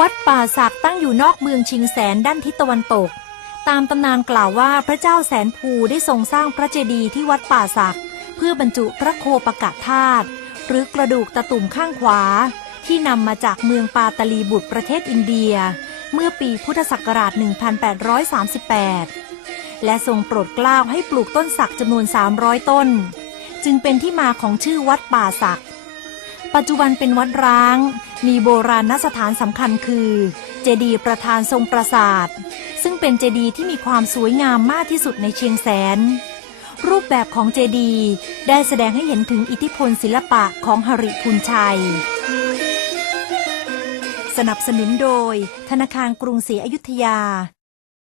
วัดป่าศักตั้งอยู่นอกเมืองชิงแสนด้านทิศตะวันตก ตามตำนานกล่าวว่าพระเจ้าแสนภูได้ทรงสร้างพระเจดีย์ที่วัดป่าศักเพื่อบรรจุพระโคปกะธาตุหรือกระดูกตะตุ่มข้างขวา ที่นำมาจากเมืองปาตลีบุตรประเทศอินเดีย เมื่อปีพุทธศักราช 1838 และทรงโปรดเกล้าให้ปลูกต้นสักจำนวน 300 ต้น จึงเป็นที่มาของชื่อวัดป่าศัก ปัจจุบันเป็นวัดร้าง มีโบราณสถานสำคัญคือ เจดีย์ประธานทรงปราสาท ซึ่งเป็นเจดีย์ที่มีความสวยงามมากที่สุดในเชียงแสน รูปแบบของเจดีย์ได้แสดงให้เห็นถึงอิทธิพลศิลปะของหริพุนชัย สนับสนุนโดย ธนาคารกรุงศรีอยุธยา